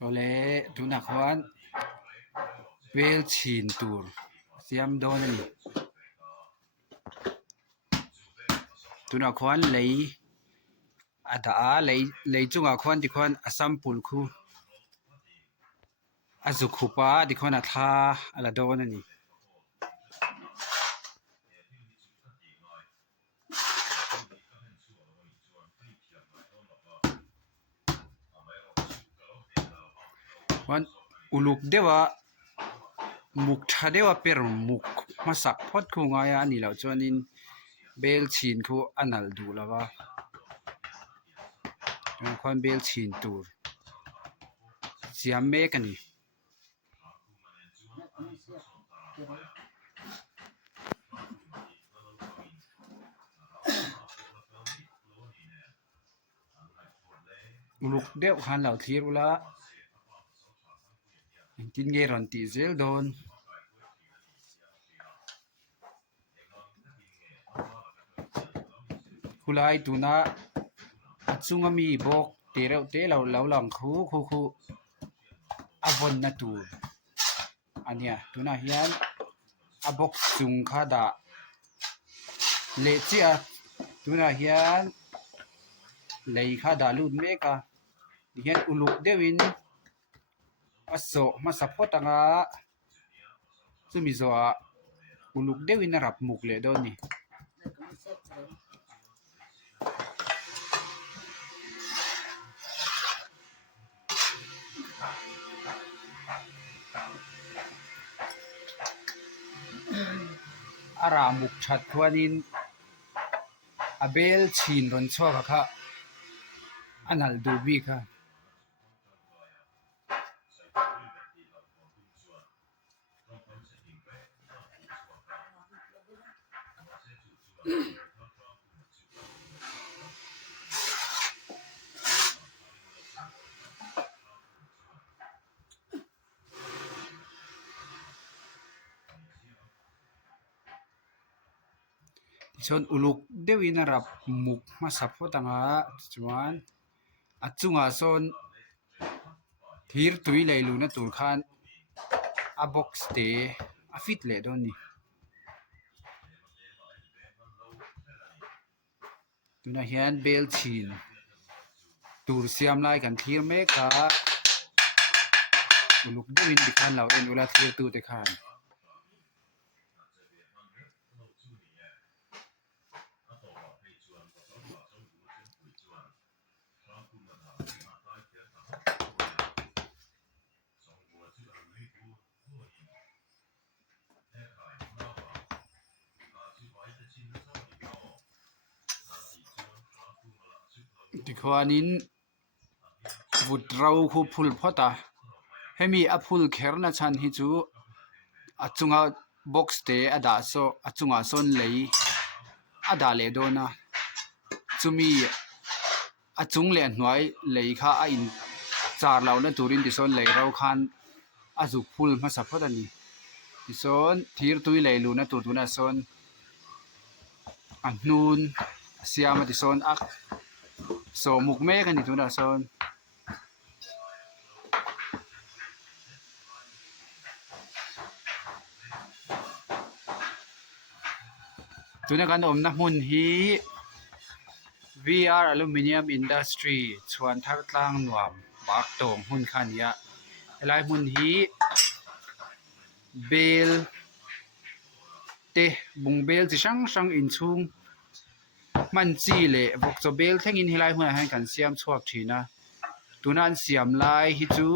ก็เลยทุนักวันเวลชินตูร์เสียมโดนนี่ทุนักวันเลยอาตาเลยจุงอาควันที่ควันอาซัมปุลคูอาจุคุปะที่ควันอาทาอะไรโดนนี่วันอุลุกเดวะมุกชาเดวะเปรมุกมาสักพอดคูงายานี่แล้วจวนนินเบลชินคูอันนัลดูแล้ววะควันเบลชินตูร์เสียมเมกันนี่อุลุกเดวขันเหล่าทีรุละกินเกรันตีเซลโดนคุไลตูน่าจุงมีบอกเตะเราเตะเราหลังคู่อวันนัตูอันเนี้ยตูน่าเฮียนอบอกจุงขาดาเลเจียตูน่าเฮียนเลยขาดาลุดเมกาเฮียนอุลุกเดวินมาโซมาสัพพตังอาซุมิโซอาอุลุกเดวินรับมุกเลยโดนนี่อารามุกชัดทวานินอเบลชินรอนชัวค่ะอันนัลดูบีค่ะชนอุลุกเดวินรับมุกมาสัพพตังอาจวนอาจุงอาโซนทีร์ตุยเลยลูนะตูร์ขานอาบ็อกสเตอาฟิตเลยโดนนี่ดูนะเฮียนเบลชินตูร์เซียมไลกันทีร์เมกาอุลุกเดวินดิคันเราเอ็นอุลาทีร์ตูเตคานที่ขวานินวุดเราคูพุลพอตาให้มีอพุลเคร์นะชันฮิจูอาจุงอาบ็อกสเตอดาโซอาจุงอาโซนเลยอดาเลโดนะจูมีอาจุงเลนหน่วยเลยค่ะอินจาร์เรานะตูรินที่โซนเลยเราคันอาจุพุลมาสัพพตันนี่ที่โซนทีร์ตุยเลยลูนะตูตุนะโซนอันนูนเสียมาที่โซนอักโซมุกเมกันนี่ตุนะโซนตุนะกันอมนะมุนฮี VR Aluminium Industry ชวนทักตั้งหน่วมบากตงหุ่นขันยะหลายมุนฮีเบลเตบุงเบลที่ช่างอินชุงมันจีเละบอกจะเบลแท่งอินให้หลายหัวให้กันเสียมชวกทีนะตัวนั้นเสียมลายฮิจู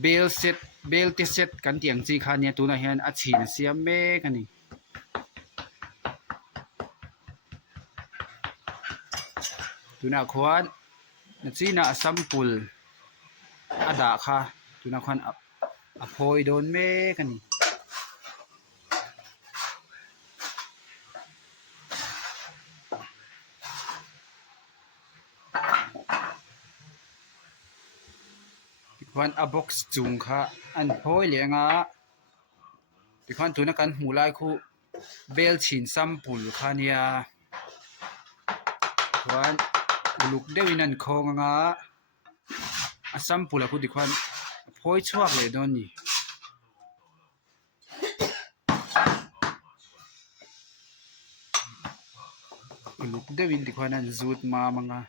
เบลเซตเบลเตเซตกันเตียงจีคันเนี่ยตัวนั้นเห็นอาชีนเสียมเมกันนี่ตัวนั้นควรนัจีน่าสัมปุลอาดาค่ะตัวนั้นควรอภัยโดนเมกันนี่วันอบ็อกซ์จุงค่ะอันพอยเลียงอ่ะที่คันตัวนักการหูไล่คู่เบลชินซัมปุลค่ะเนี่ยวัน ลูกเดวินันคงงาอาซัมปุละคุดิควันพอยชวกเลยโดนนี่ลูกเดวินดิควันนั้นจูดมามังงา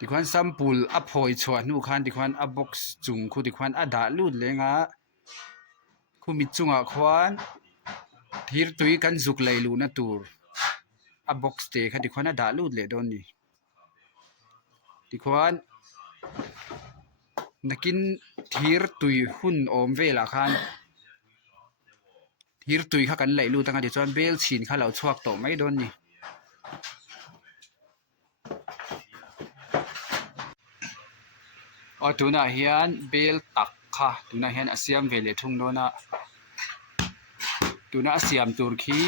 ดิควันซัมปุลอพอยชวนนูคันดิควันอบ็อกซ์จุงคุดิควันอดาลูดเลยงาคุมิจุงอ่ะควันทีร์ตุยกันจุกเลยลูนะตูร์อบ็อกซ์เตะค่ะดิควันอดาลูดเลยโดนนี่ดิควันนักินทีร์ตุยหุ่นอมเวลาคันทีร์ตุยข้ากันเลยลูตั้งแต่ดิจวนเบลชินข้าเหล่าชวกโตไม่โดนนี่อ๋อตัวน่ะเฮียนเบลตักค่ะตัวน่ะเฮียนอาเซียมเวเลทุ่งโดนะตัวน่ะอาเซียมตุรกี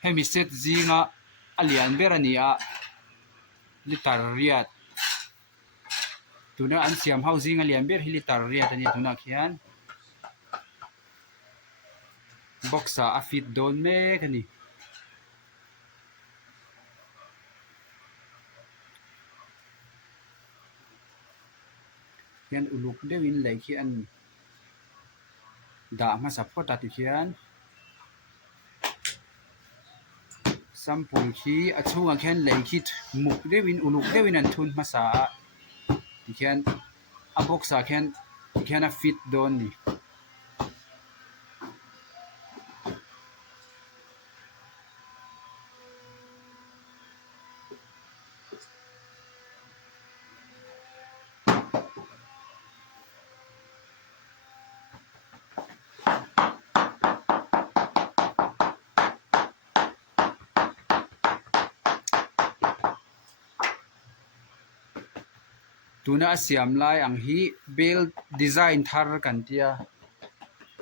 ให้มีเซตจีงะอเลียนเบรานีอะลิตาเรียดตัวน่ะอันเซียมเฮาจีงะเลียนเบรฮิลิตาเรียดอันนี้ตัวน่ะเฮียนบ็อกซ์อาฟิดโดนเมกันนี่ยันอุลุกเดวินไหลขี้อันด่ามาสับพอตัดที่เขียนซัมปูขี้อัช่วงแค่ไหลขี้มุกเดวินอุลุกเดวินอันทุนมาสาที่เขียนอับ็อกซ์แค่ฟิตโดนนี่ตัวน่ะเสียมลายอังฮีเบลดีไซน์ทาร์กันเตีย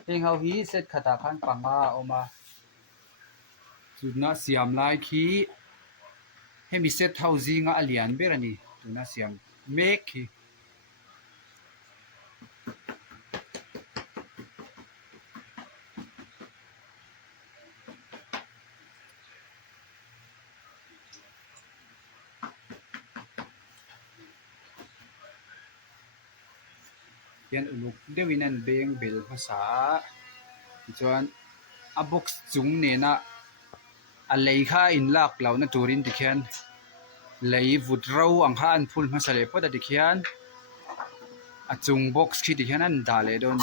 เองเอาฮีเซตขตาขันปังอาออกมาตัวน่ะเสียมลายขี้ให้มีเซตเท่าจีงะอเลียนเบรานีตัวน่ะเสียมเมกขี้ยันอุลุกเดวินันเบงเบลภาษาจวนอบ็อกซ์จุงเนนะอะไรข้าอินลักเหล่านั้นตูรินติเขียนเลยวุดเราอังคารพูลมาสเลปอดติเขียนอจุงบ็อกซ์คิดติเขียนนั้นดาเลดอน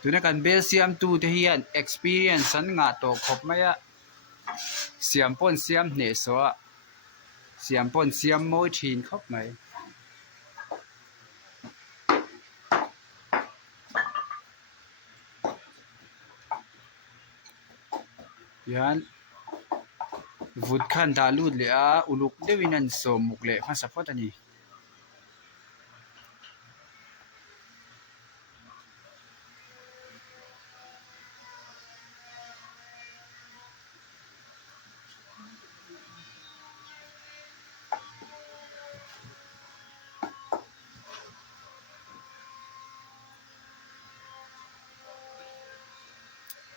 ตัวนักการเบลเซียมตูเทียน experience สันงาโตครบไหมอะเสียมปนเสียมเนสวะเสียมปนเสียมโมชีนครบไหมยันวุดขันดาลูดเลยอะอุลุกเดวินันสมุกเลยมาสัพพอตันนี้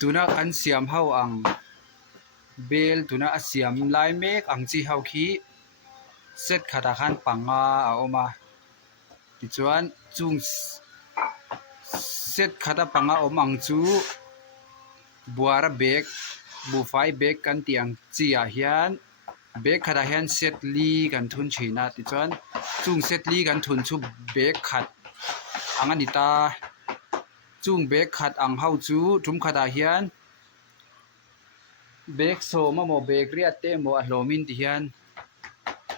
ตัวนักอันเสียมเฮาอังเบลตัวน่ะเสียมลายเมกอังจีเฮาขี้เซตขตาขันปังอาออกมาติจวนจุงเซตขตาปังอาอมังจูบัวระเบกบูไฟเบกกันเตียงจีอาเฮียนเบกขตาเฮียนเซตลีกันทุนชีนาติจวนจุงเซตลีกันทุนชูเบกขัดอังอันดิตาจุงเบกขัดอังเฮาจูจุมขตาเฮียนเบกโซมาโมเบกเรียเตโมอัลโลมินที่ยัน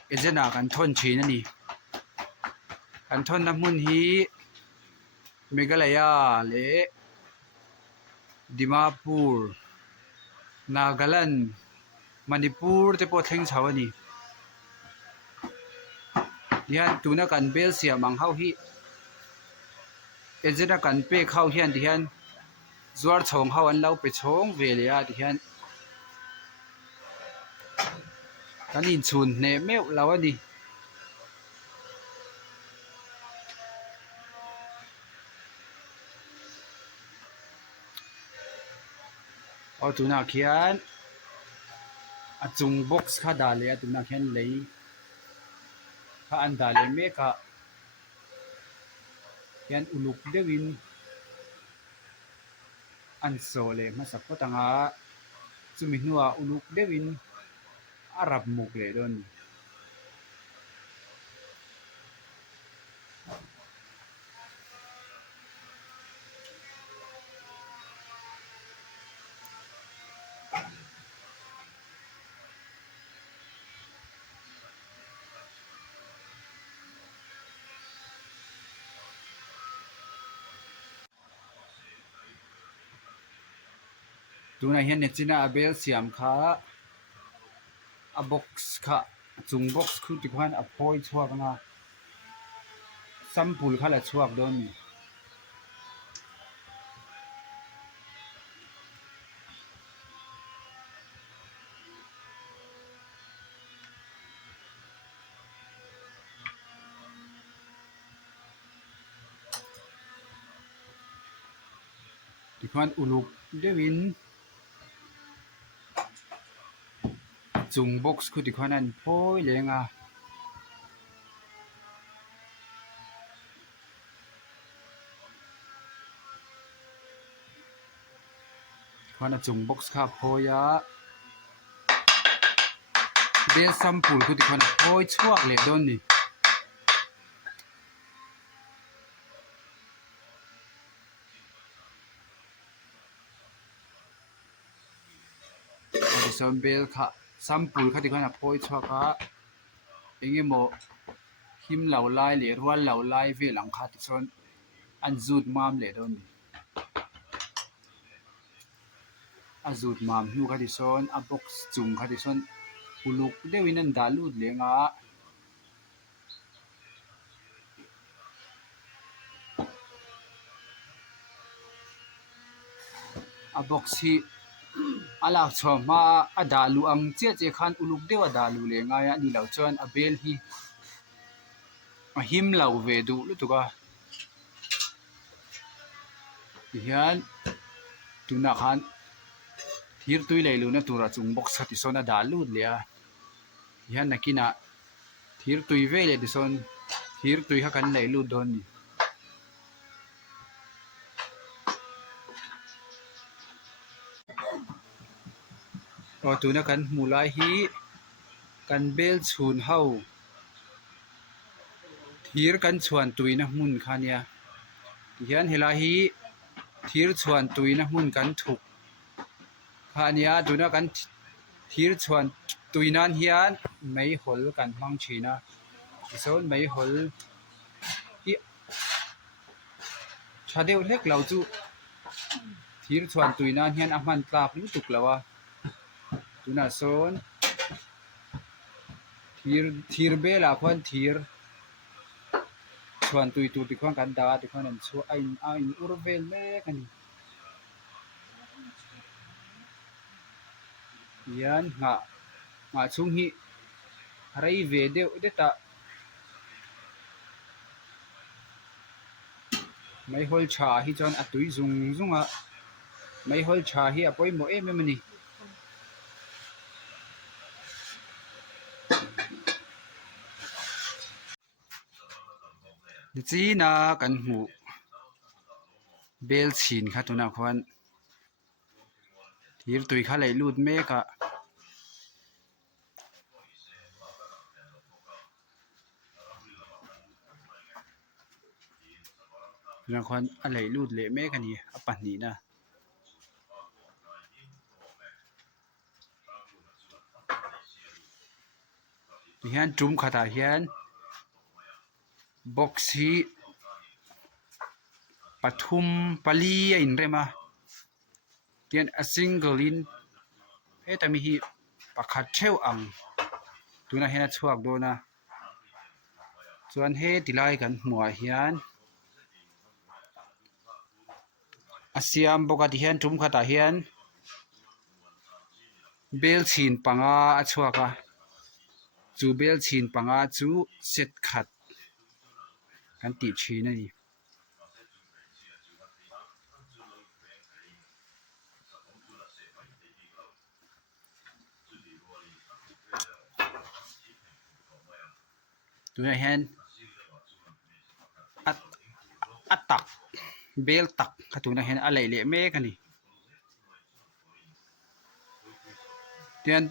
เอเจนากันทนชีนั่นนี่กันทนน้ำมุนฮีเมฆาลายาเลดิมาปูร์นากาแลนด์มณิปูร์เตปอเทงชาวนี่ยันตัวนักกันเบลเซียมังเฮาฮีเอเจนากันเปเข้าเฮียนที่ยันจวดชงเฮาอันเล่าไปชงเวลียที่ยัน kan in chun ne meu law ani au tuna khian a chung box kha da le tuna khian lei kha an da le me ka khian uluk dewin an so le ma sak ko tanga chumi hnuwa uluk dewin arab muk le don tuna hian ne china abel siam kha a box kha chung box khu ti khan a phoi chuak nga sampul kha la chuak don ni ti khan uluk dewin chung box khu ti khan an phoi le nga khan a chung box kha phoya bel sampul khu ti khan a phoi chuak le don ni son bel kha sampul kha ti khan a phoi chuak a engemaw him lo lai le rual lo lai ve lang kha ti chon an zut mam le don ni a zut mam hnu kha ti sawn a box chung kha ti sawn uluk deuhin an dah lut le nga a box hi ala chhawm ma a dah lu ang che che khan uluk deuh a dah lu le nga ya ni lo chuan a bel hi a him lo ve du lutuka hian tuna khan thir tui lei lu na tura chung box kha ti sawn a dah lut le a hian nakina thir tui ve le ti sawn thir tui kha kan lei lut don ni o tuna kan hmu lai hi kan bel chhun ho thir kan chhuan tuina hmun kha nia hian helai hi thir chhuan tuina hmun kan thuk kha nia tuna kan thir chhuan tuinan hian mei hol kan hmang thina tisawn mei hol hi thadeuh hlek lo chu thir chhuan tuinan hian a hman tlak lutuk lawa tuna sawn thir bela khuan thir chhuan tui tur ti khuan kan da ti khuan an chu a in ur vel mek ani hian nga chung hi rei ve deuh deta mai hol tha hi chuan a tui zung zunga mai hol tha hi a poimo em em ani china kan hmu bel chin kha tuna khuan thir tui kha lei lut mek a tuna khuan a lei lut le mek ani a pahnih na hian tum khatah hian box hi pathum pali a in rema tian a single in hetami hi pakhat theuh ang tuna hian a chhuak dawna chuan he tilai kan hmuh hian a siam bawk a ti hian tum khatah hian bel chin panga a chhuak a chu bel chin panga chu set khat kan ti thin ani tuna hian atak bel tak khatuna hian a lei le mek ani tian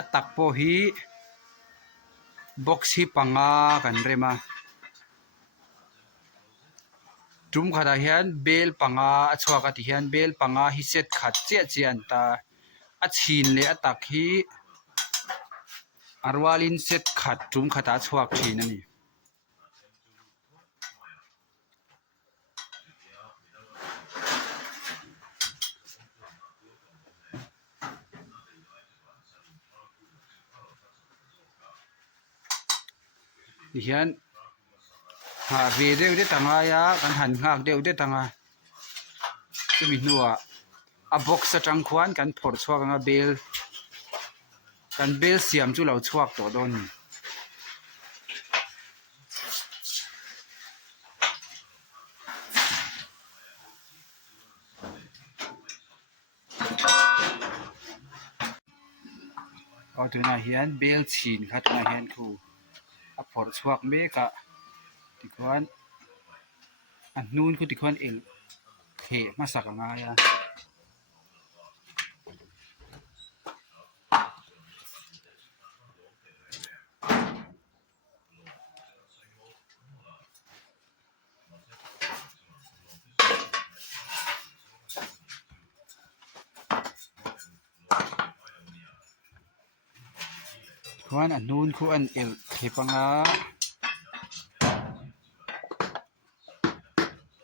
atak po hi box hi panga kan rema tum khata hian bel panga a chhuak ati hian bel panga hi set khat che chian ta a chin le atak hi arwalin set khat tum khata chhuak thin ani hian ha ve deuh de tanga ya kan han ngak deuh de tanga chumi hnuwa a box atang khuan kan phor chhuak anga bel kan bel siam chu lo chhuak to don ni au tuna hian bel chin khatna hian khu a phor chhuak meka tikhuan a hnun khu tikhuan el khe masak anga ya khuan a hnun khu an el khe panga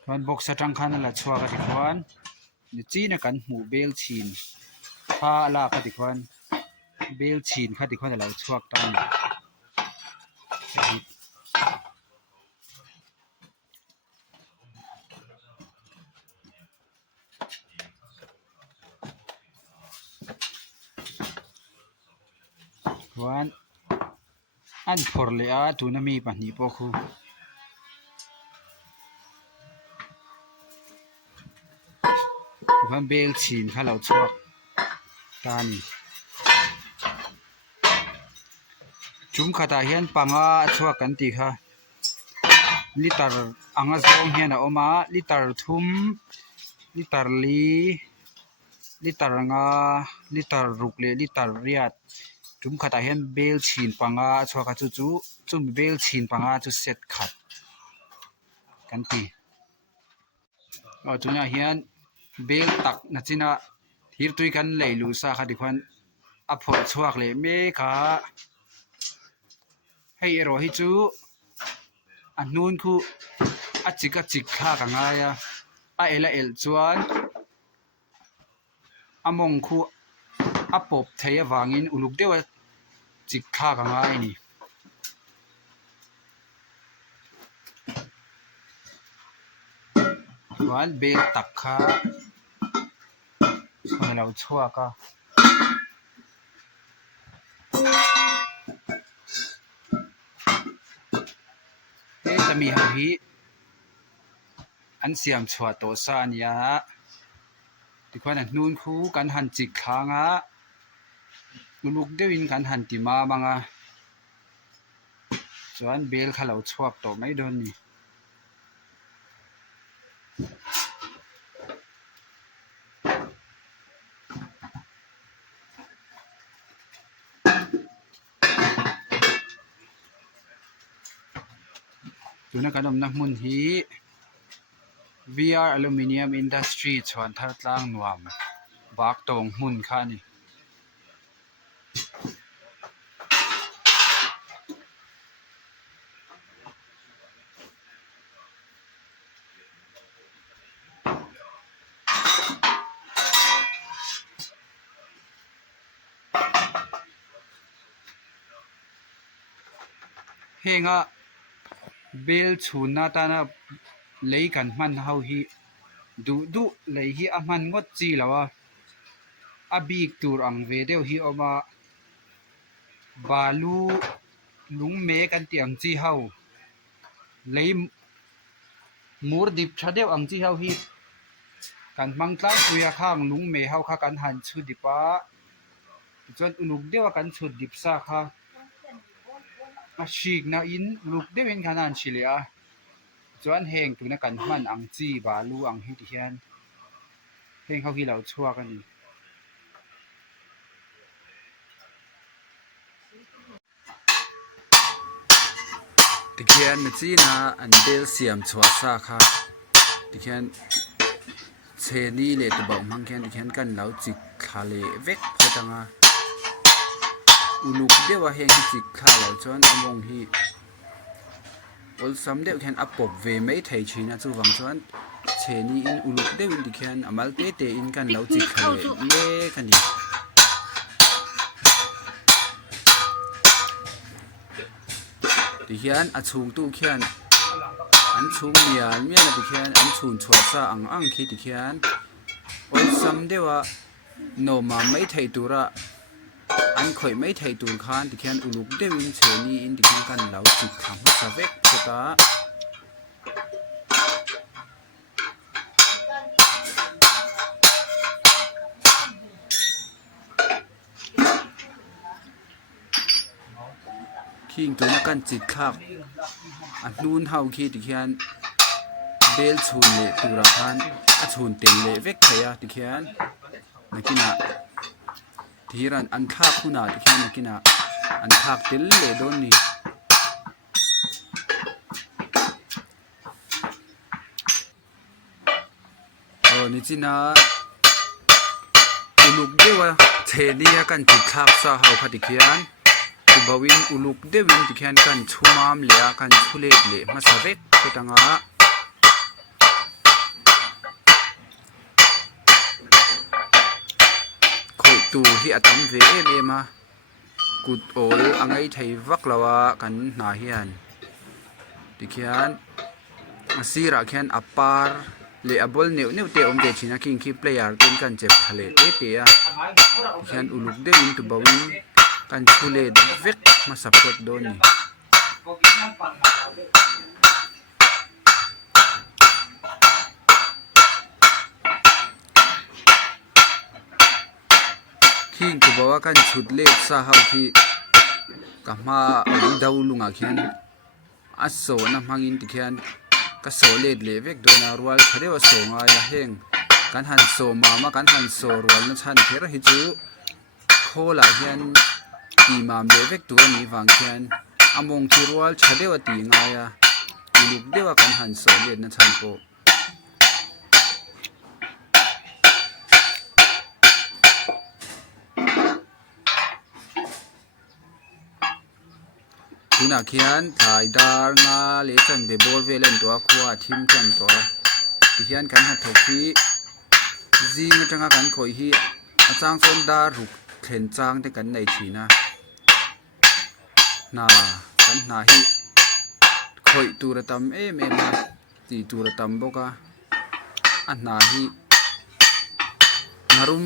khuan box atang khan la chhuak ati khuan ni china kan hmu bel chin pha la ka tikhuan bel chin kha tikhuan lo chhuak ta ni khuan an phor le a tuna mi pahnih pawh khu khuan bel chin kha lo chhuak ta ni chum khata hian panga chhuak kan ti kha litar anga zawng hian a awma litar thum litar li litar nga litar ruk le litar riat chum khata hian bel chin panga chhuak a chu chum bel chin panga chu set khat kan ti tuna hian bel tak na china thir tui kan leilu sa kha tikhuan a phor chhuak le me kha hei ero hi chu a hnun khu a chik kha ka nga ya a el chuan a mong khu a pop thei awangin uluk deuh a chik kha ka nga ni chuan bel tak kha a lo chhuak a tami ho hi an siam chhuat to sa ania tikhuan a hnun khu kan han chik thanga uluk deuhin kan han ti ma manga chuan bel kha lo chhuak to mai don ni tuna kan awmna hmun hi VR Aluminium Industry chuan thar tlang nuam bak tawng hmun kha ni henga bel chhunna tana lei kan hman ho hi du lei hi a hman ngot chi lawa a bik tur ang ve deuh hi awma balu ลุงเมกันเตียงจีเฮาเลยมูร์ดิบชาเดียวอังจีเฮาฮีกันมังตาคุยข้างลุงเมเฮาค่ะกันหันชุดดิปะจนอุลุกเดียวกันชุดดิบซาค่ะอาชีกนะอินอุลุกเดียวเป็นขนาดชิเลียจนเฮงตัวนักกันมันอังจีบาลูอังฮิตเฮียนเฮงเขาที่เราชั่วกันนี่ตะเคียนมันจีนะอันเดลเสียมชัวซาค่ะตะเคียนเชนี่เลยตัวบอกมังเคียนตะเคียนกันเราจิกขาเลเวกพอตังอาอุลุกเดียวว่าเฮงที่จิกขาเราจนอมงฮีอลซัมเดียวเคียนอัปปบเวไม่ไทยชีนะจู่วังจนเชนี่อินอุลุกเดียวอินตะเคียนอมัลเตเตอินกันเราจิกขาเลเล่กันนี่ตะเคียนอัดชูงตู้เคียนอันชูงเมียนตะเคียนอันชูนชัวซาอังคีตะเคียนอลซัมเดียวว่าโนมาไม่ไทยตัวระอันข่อยไม่ไทยตัวค้านตะเคียนอุลุกเดียวอินเชนี่อินตะเคียนกันเราจิกทำให้สเวกโคตาคิงตัวนักกันจิตคักอันนูนเฮาคีตะเคียนเบลชูนเละตัวระคันอัชูนเต็มเละเวกเทียตะเคียนนักกินะที่รันอันทักคุณาตะเคียนนักกินะอันทักเต็มเละโดนนี่นี่จีนะอุลุกเดียวเทนี่กันจิตคักซาเฮาคตะเคียนอุบวินอุลุกเดวินตะเคียนกันชูมามเลียกันชูเล็ดเละมาสเวกก็ตังอาคอยตูที่อัตมเวเอมากุดโอลอังไอไทยวักลาวากันนาเฮียนตะเคียนสีระเคียนอัปปาร์เละบอลเนียวเตอมเดชินาคิงคีเพลย์ยาร์เป็นกันเจ็บทะเลเตะตะเคียนอุลุกเดวินตุบวินกันชูเลดเวกมาสับสดโดนนี่คิงก็บอกว่ากันชุดเล็กซาฮาวที่กับมาดาวลุงอาเขียนอัศโซนะมังอินติเขียนก็โซเลดเลเวกโดนรัวเขาเรียกว่าโซงายเฮงกันหันโซมากันหันโซรัวนั่นฉันเทระฮิจูโคลาเขียนตีมามเลเวกตัวนี้ฟังเขียนอมงที่รัวเขาเรียกว่าตีงายลูกเดียวกันหันโซเลดนั่นฉันโปคุณอาเขียนถ่ายดาร์งาเลสันเบบอลเวเลนตัวขวาทีมกันตัวที่เขียนกันหัดถกที่จีนจังกันคอยฮีอาจารย์สนดารุกเข็นจางแต่กันในทีนะนากันนาฮีคอยตูระตำมาตีตูระตำบกะอันนาฮีนารุม